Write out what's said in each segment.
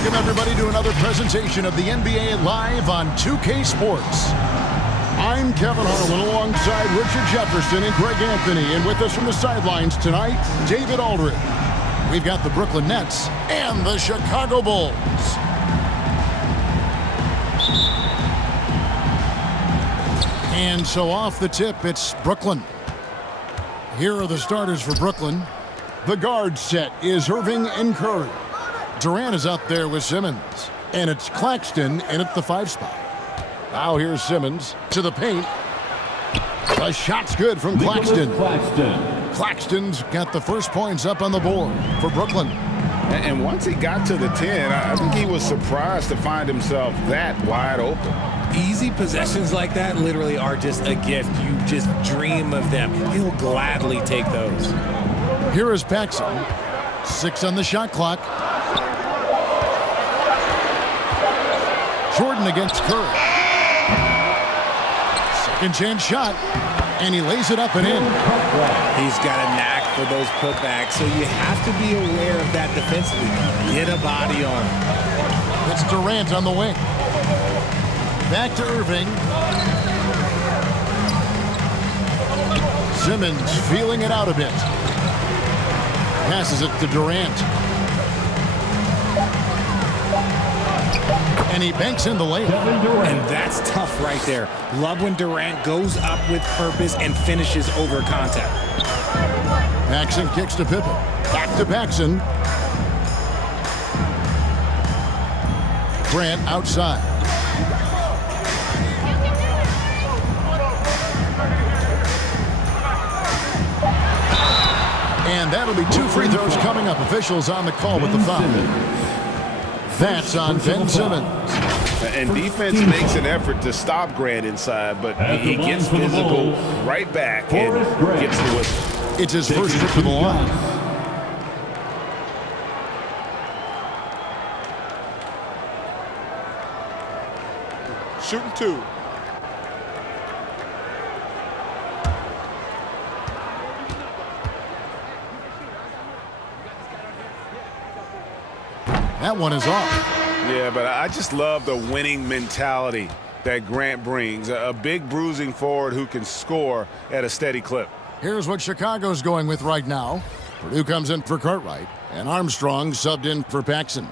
Welcome, everybody, to another presentation of the NBA Live on 2K Sports. I'm Kevin Harlan alongside Richard Jefferson and Greg Anthony. And with us from the sidelines tonight, David Aldridge. We've got the Brooklyn Nets and the Chicago Bulls. And so off the tip, it's Brooklyn. Here are the starters for Brooklyn. The guard set is Irving and Curry. Durant is out there with Simmons. And it's Claxton in at the 5 spot. Now here's Simmons to the paint. The shot's good from Claxton. Claxton's got the first points up on the board for Brooklyn. And once he got to the 10, I think he was surprised to find himself that wide open. Easy possessions like that literally are just a gift. You just dream of them. He'll gladly take those. Here is Paxson. 6 on the shot clock. Jordan against Curry. Second chance shot. And he lays it up and in. He's got a knack for those putbacks, so you have to be aware of that defensively. Get a body on him. It's Durant on the wing. Back to Irving. Simmons feeling it out a bit. Passes it to Durant. And he banks in the layup. And that's tough right there. Love when Durant goes up with purpose and finishes over contact. Paxson kicks to Pippen. Back to Paxson. Grant outside. And that'll be 2 free throws coming up. Officials on the call with the foul. That's on Ben Simmons. And defense makes an effort to stop Grant inside, but he gets physical right back and gets the whistle. It's his first trip to the line. Shooting 2. That one is off. Yeah, but I just love the winning mentality that Grant brings. A big bruising forward who can score at a steady clip. Here's what Chicago's going with right now. Purdue comes in for Cartwright, and Armstrong subbed in for Paxson.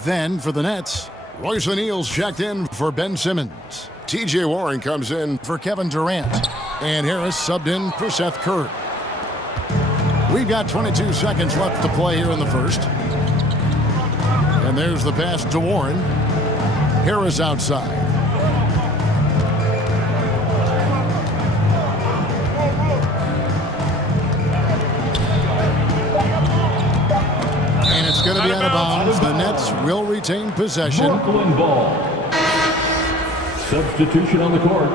Then for the Nets, Royce O'Neal's checked in for Ben Simmons. T.J. Warren comes in for Kevin Durant, and Harris subbed in for Seth Curry. We've got 22 seconds left to play here in the first. And there's the pass to Warren. Harris outside. And it's going to be out of bounds. The Nets will retain possession. Brooklyn ball. Substitution on the court.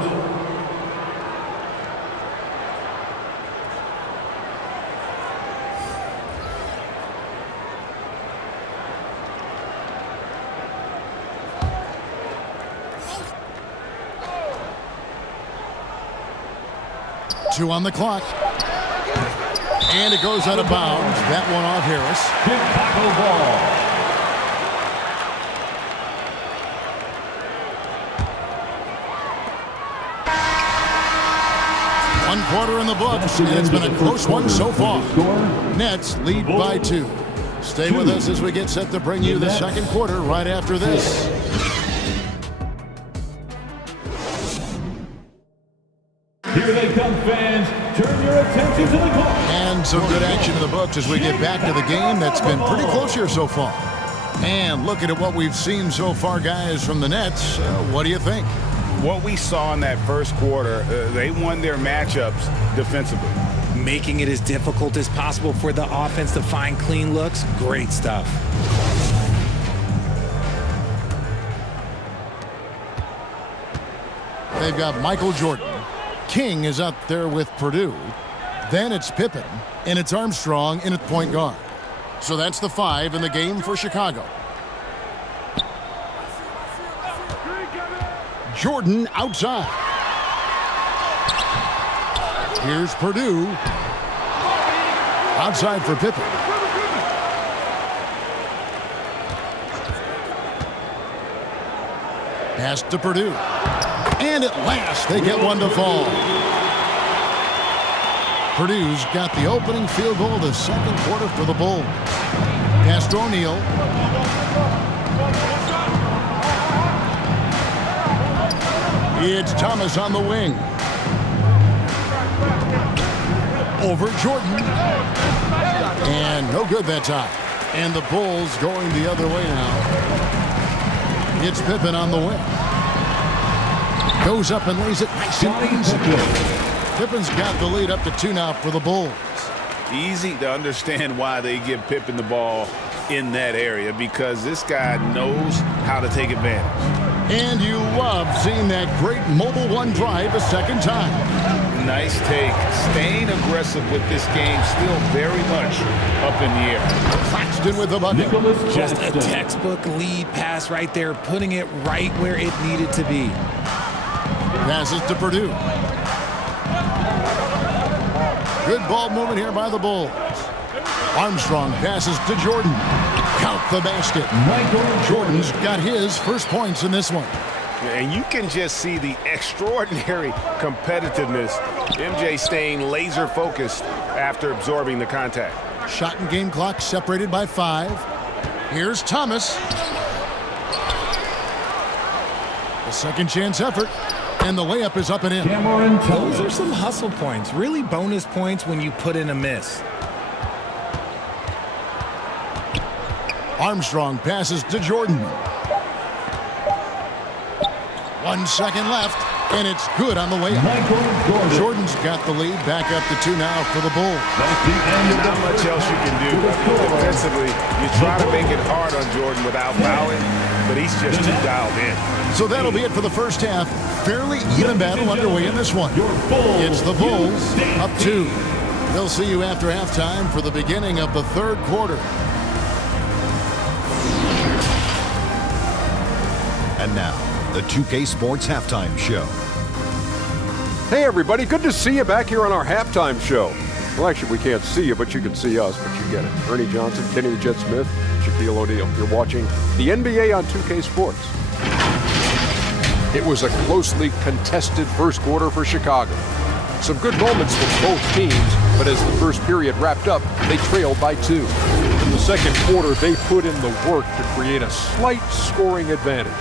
Two on the clock. And it goes out of bounds. That one off Harris. Chicago ball. One quarter in the books, and it's been a close one so far. Nets lead by 2. Stay with us as we get set to bring you the second quarter right after this. Here they come, fans. Turn your attention to the clock. And some good action in the books as we get back to the game that's been pretty close here so far. And looking at what we've seen so far, guys, from the Nets, what do you think? What we saw in that first quarter, they won their matchups defensively. Making it as difficult as possible for the offense to find clean looks. Great stuff. They've got Michael Jordan. King is out there with Purdue. Then it's Pippen, and it's Armstrong in at point guard. So that's the 5 in the game for Chicago. Jordan outside. Here's Purdue. Outside for Pippen. Pass to Purdue. And at last, they get one to fall. Purdue's got the opening field goal of the second quarter for the Bulls. Pass to O'Neal. It's Thomas on the wing. Over Jordan. And no good that time. And the Bulls going the other way now. It's Pippen on the wing. Goes up and lays it nice and easy. Pippen's got the lead up to 2 now for the Bulls. Easy to understand why they give Pippen the ball in that area, because this guy knows how to take advantage. And you love seeing that great mobile one drive a second time. Nice take. Staying aggressive with this game, still very much up in the air. Claxton with the bucket. Just a textbook lead pass right there, putting it right where it needed to be. Passes to Purdue. Good ball movement here by the Bulls. Armstrong passes to Jordan. Count the basket. Jordan's got his first points in this one. And you can just see the extraordinary competitiveness. MJ staying laser focused after absorbing the contact. Shot and game clock separated by 5. Here's Thomas. A second chance effort. And the layup is up and in. Those are some hustle points. Really bonus points when you put in a miss. Armstrong passes to Jordan. 1 second left, and it's good on the way up. Jordan's got the lead, back up to 2 now for the Bulls. Not much else you can do. Defensively, you try to make it hard on Jordan without fouling, but he's just too dialed in. So that'll be it for the first half. Fairly even battle underway in this one. It's the Bulls up 2. We'll see you after halftime for the beginning of the third quarter. And now, the 2K Sports Halftime Show. Hey everybody, good to see you back here on our halftime show. Well, actually we can't see you, but you can see us, but you get it. Ernie Johnson, Kenny the Jet Smith, Shaquille O'Neal. You're watching the NBA on 2K Sports. It was a closely contested first quarter for Chicago. Some good moments from both teams, but as the first period wrapped up, they trailed by 2. In the second quarter, they put in the work to create a slight scoring advantage.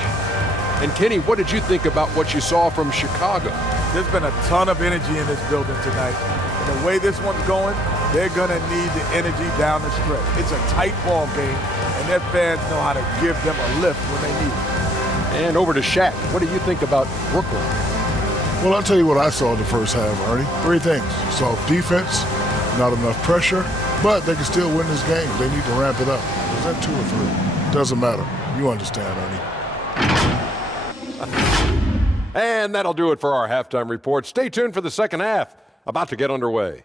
And Kenny, what did you think about what you saw from Chicago? There's been a ton of energy in this building tonight. And the way this one's going, they're going to need the energy down the stretch. It's a tight ball game, and their fans know how to give them a lift when they need it. And over to Shaq. What do you think about Brooklyn? Well, I'll tell you what I saw in the first half, Ernie. 3 things. Soft defense, not enough pressure, but they can still win this game. They need to ramp it up. Is that 2 or 3? Doesn't matter. You understand, Ernie. And that'll do it for our halftime report. Stay tuned for the second half, about to get underway.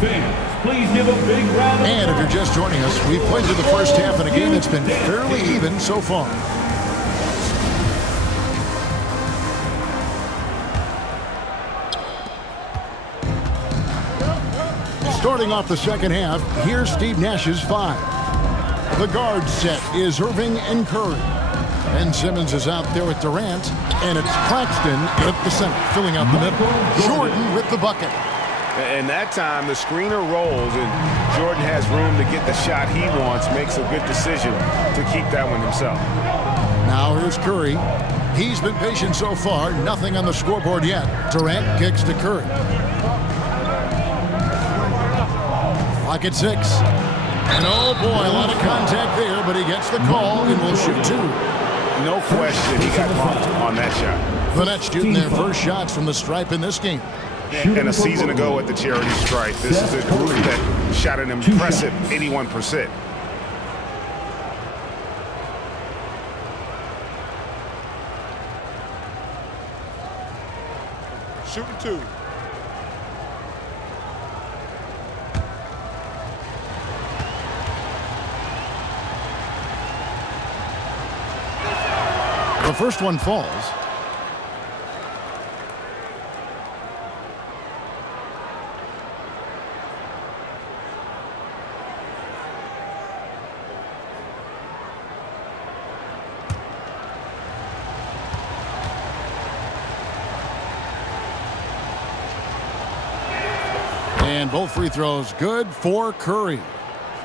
Fans, please give a big round of applause. And if you're just joining us, we've played through the first half in a game that's been fairly even so far. Starting off the second half, here's Steve Nash's 5. The guard set is Irving and Curry. Ben Simmons is out there with Durant, and it's Claxton at the center, filling out the middle. Jordan with the bucket. And that time, the screener rolls, and Jordan has room to get the shot he wants, makes a good decision to keep that one himself. Now here's Curry. He's been patient so far, nothing on the scoreboard yet. Durant kicks to Curry. Clock at 6. And oh boy, a lot of contact there, but he gets the call and will shoot 2. No question he got bumped on that shot. The Nets shooting their first shots from the stripe in this game. And a season ago at the charity stripe, this is a group that shot an impressive 81%. Shooting 2. The first one falls. And both free throws good for Curry.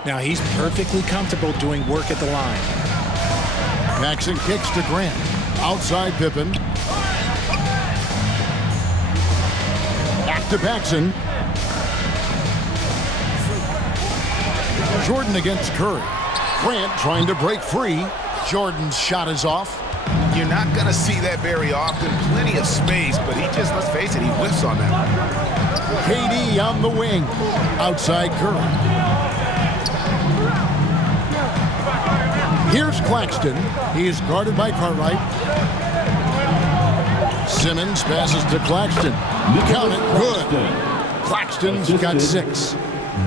Now he's perfectly comfortable doing work at the line. Paxson kicks to Grant. Outside Pippen. Back to Paxson. Jordan against Curry. Grant trying to break free. Jordan's shot is off. You're not going to see that very often. Plenty of space, but he just, let's face it, he whiffs on that. KD on the wing. Outside Curry. Here's Claxton. He is guarded by Cartwright. Simmons passes to Claxton. Count it. Good. Claxton's got 6.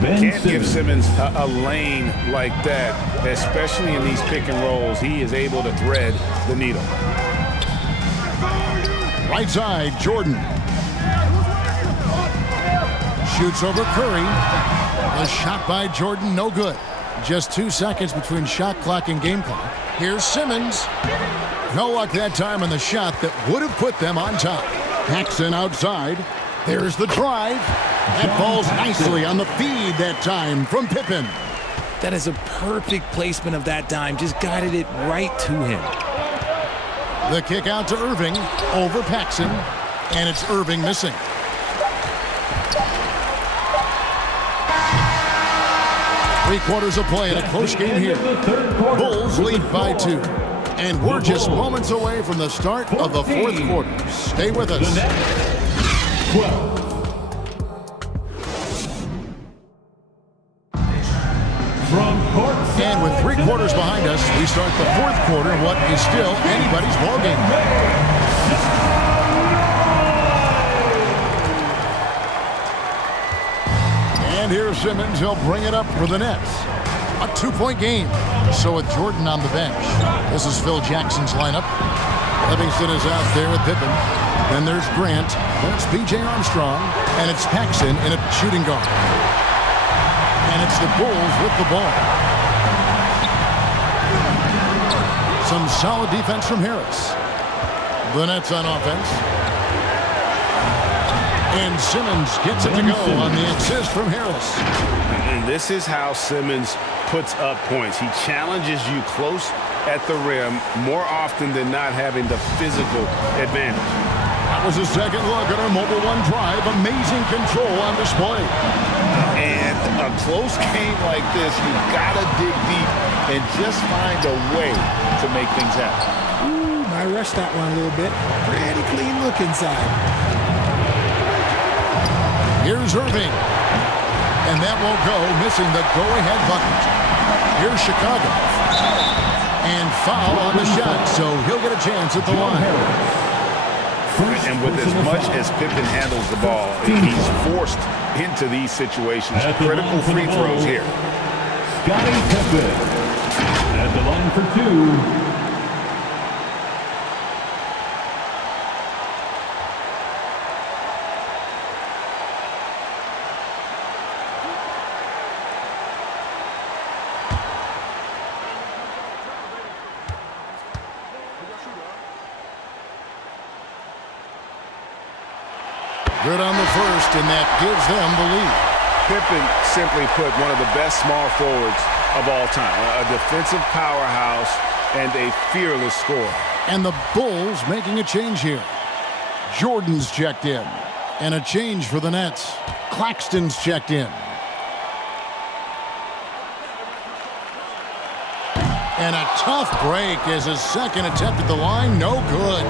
Can't give Simmons a lane like that, especially in these pick and rolls. He is able to thread the needle. Right side, Jordan. Shoots over Curry. A shot by Jordan, no good. Just 2 seconds between shot clock and game clock. Here's Simmons. No luck that time on the shot that would have put them on top. Paxson outside. There's the drive. That falls nicely on the feed that time from Pippen. That is a perfect placement of that dime. Just guided it right to him. The kick out to Irving over Paxson, and it's Irving missing. Three-quarters of play in a close game here. Bulls lead by 2. And we're just moments away from the start of the fourth quarter. Stay with us. 12. And with 3 quarters behind us, we start the fourth quarter in what is still anybody's ballgame. And here's Simmons. He'll bring it up for the Nets. A 2-point game. So with Jordan on the bench, this is Phil Jackson's lineup. Livingston is out there with Pippen. Then there's Grant. That's B.J. Armstrong. And it's Paxson in a shooting guard. And it's the Bulls with the ball. Some solid defense from Harris. The Nets on offense. And Simmons gets it to go on the assist from Harris. And this is how Simmons puts up points. He challenges you close at the rim more often than not, having the physical advantage. That was a second look at our Mobile One drive. Amazing control on display. And a close game like this, you've got to dig deep and just find a way to make things happen. Ooh, I rushed that one a little bit. Pretty clean look inside. Here's Irving. And that won't go, missing the go-ahead bucket. Here's Chicago. And foul on the shot, so he'll get a chance at the line. And with as much as Pippen handles the ball, he's forced into these situations. Critical free throws here. Scottie Pippen at the line for 2. Good on the first, and that gives them the lead. Pippen simply put one of the best small forwards of all time. A defensive powerhouse and a fearless scorer. And the Bulls making a change here. Jordan's checked in. And a change for the Nets. Claxton's checked in. And a tough break as his second attempt at the line, no good.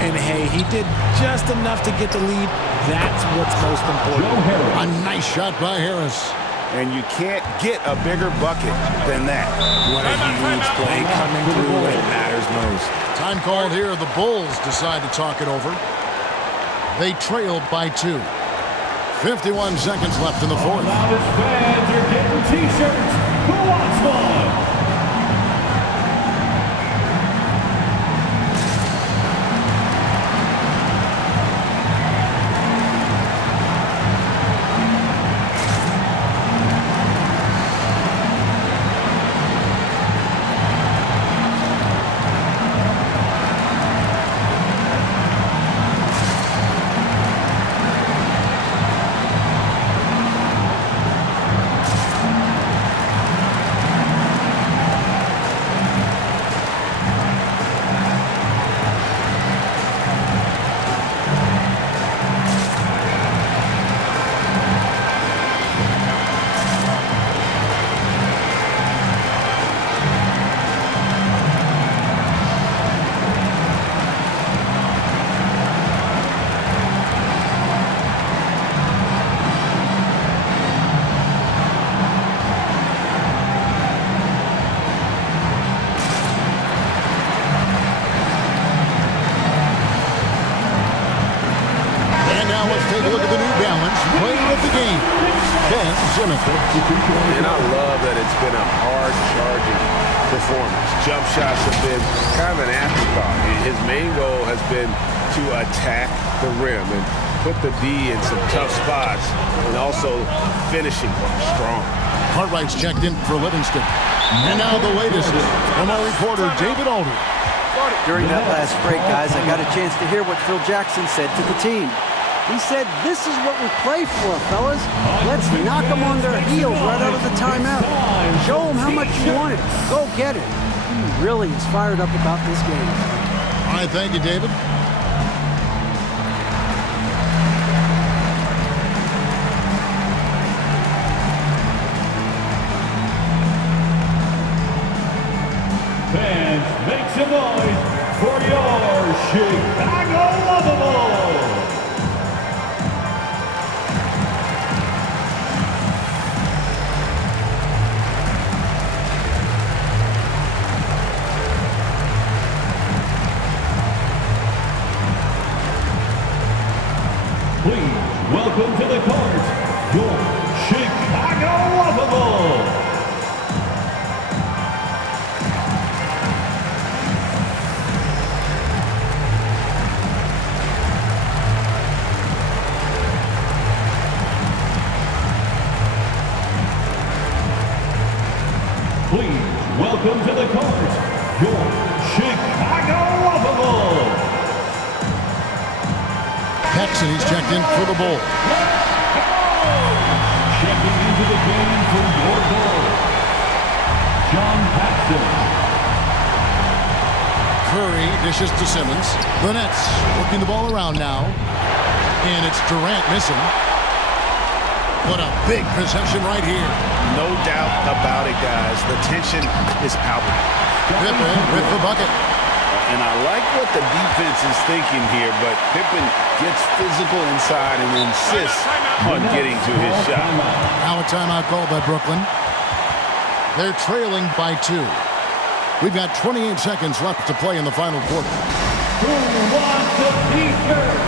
And hey, he did just enough to get the lead. That's what's most important. A nice shot by Harris. And you can't get a bigger bucket than that. What a huge play coming through when it matters most. Time called here. The Bulls decide to talk it over. They trailed by 2. 51 seconds left in the fourth. Loudest fans are getting T-shirts. Who wants one? Now let's take a look at the New Balance player of the game, Ben Simmons. And I love that it's been a hard-charging performance. Jump shots have been kind of an afterthought. His main goal has been to attack the rim and put the D in some tough spots and also finishing strong. Cartwright's checked in for Livingston. And now the latest from our reporter, David Aldridge. During that last break, guys, I got a chance to hear what Phil Jackson said to the team. He said, "This is what we play for, fellas. Let's knock them on their heels right out of the timeout. Show them how much you want it. Go get it." He really is fired up about this game. All right, thank you, David. Fans, make some noise for your Chicago Lovables. Please welcome to the court your Chicago Lovables. Please welcome to the court your Chicago Lovables. Paxson, he's checked in for the Bull. Checking into the game for your goal, John Paxson. Curry dishes to Simmons. The Nets working the ball around now. And it's Durant missing. What a big possession right here. No doubt about it, guys. The tension is palpable. Pippen with the bucket. And I like what the defense is thinking here, but Pippen gets physical inside and insists on getting to his shot. Now a timeout called by Brooklyn. They're trailing by 2. We've got 28 seconds left to play in the final quarter. Who wants the T-shirt?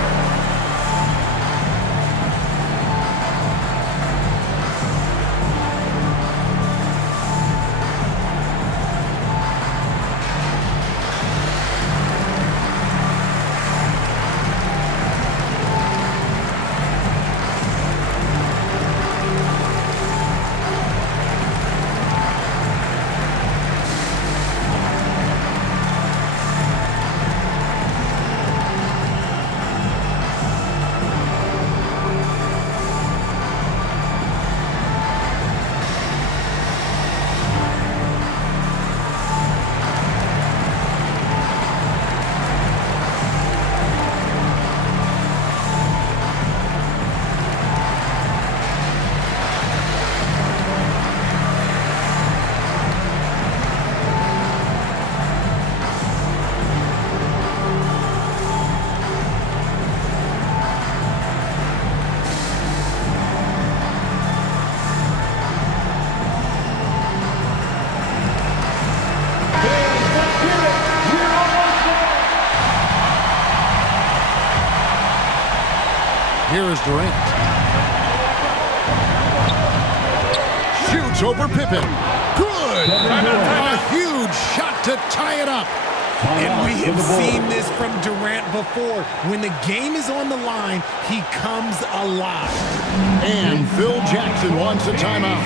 Here is Durant. Shoots over Pippen. Good! A huge shot to tie it up. And we have seen this from Durant before. When the game is on the line, he comes alive. And Phil Jackson wants a timeout.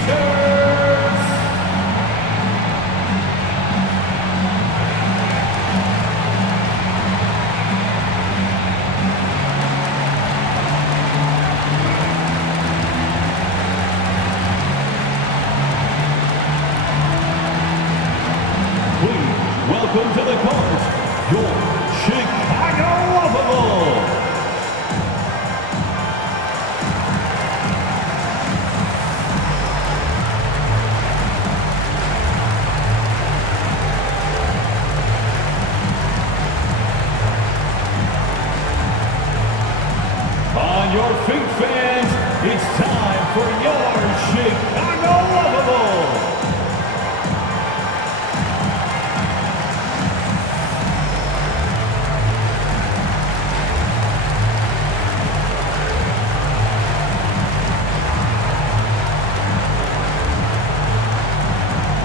Welcome to the court, your Chicago Lovables. On your feet, fans, it's time for your Chicago Lovables.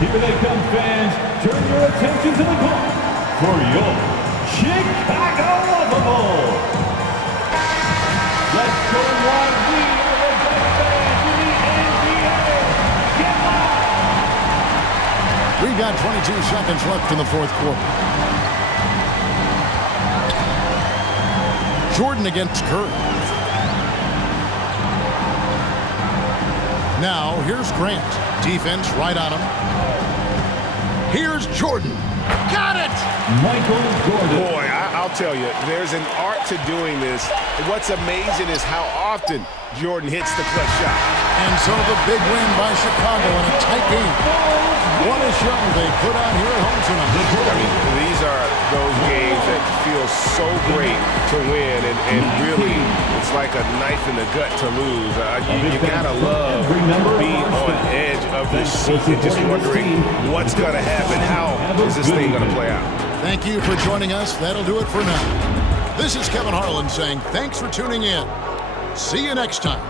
Here they come, fans. Turn your attention to the clock for your Chicago Lovables. Let's go on. We are the best fans in the NBA. Get loud. We've got 22 seconds left in the fourth quarter. Jordan against Curry. Now, here's Grant. Defense right on him. Here's Jordan. Got it! Michael Jordan. Boy, I'll tell you, there's an art to doing this. What's amazing is how often Jordan hits the clutch shot. And so the big win by Chicago in a tight game. What a show they put on here at home tonight. I mean, these are those games that feel so great to win, and really, it's like a knife in the gut to lose. You gotta love being on edge of the seat and just wondering what's gonna happen. How is this thing gonna play out? Thank you for joining us. That'll do it for now. This is Kevin Harlan saying thanks for tuning in. See you next time.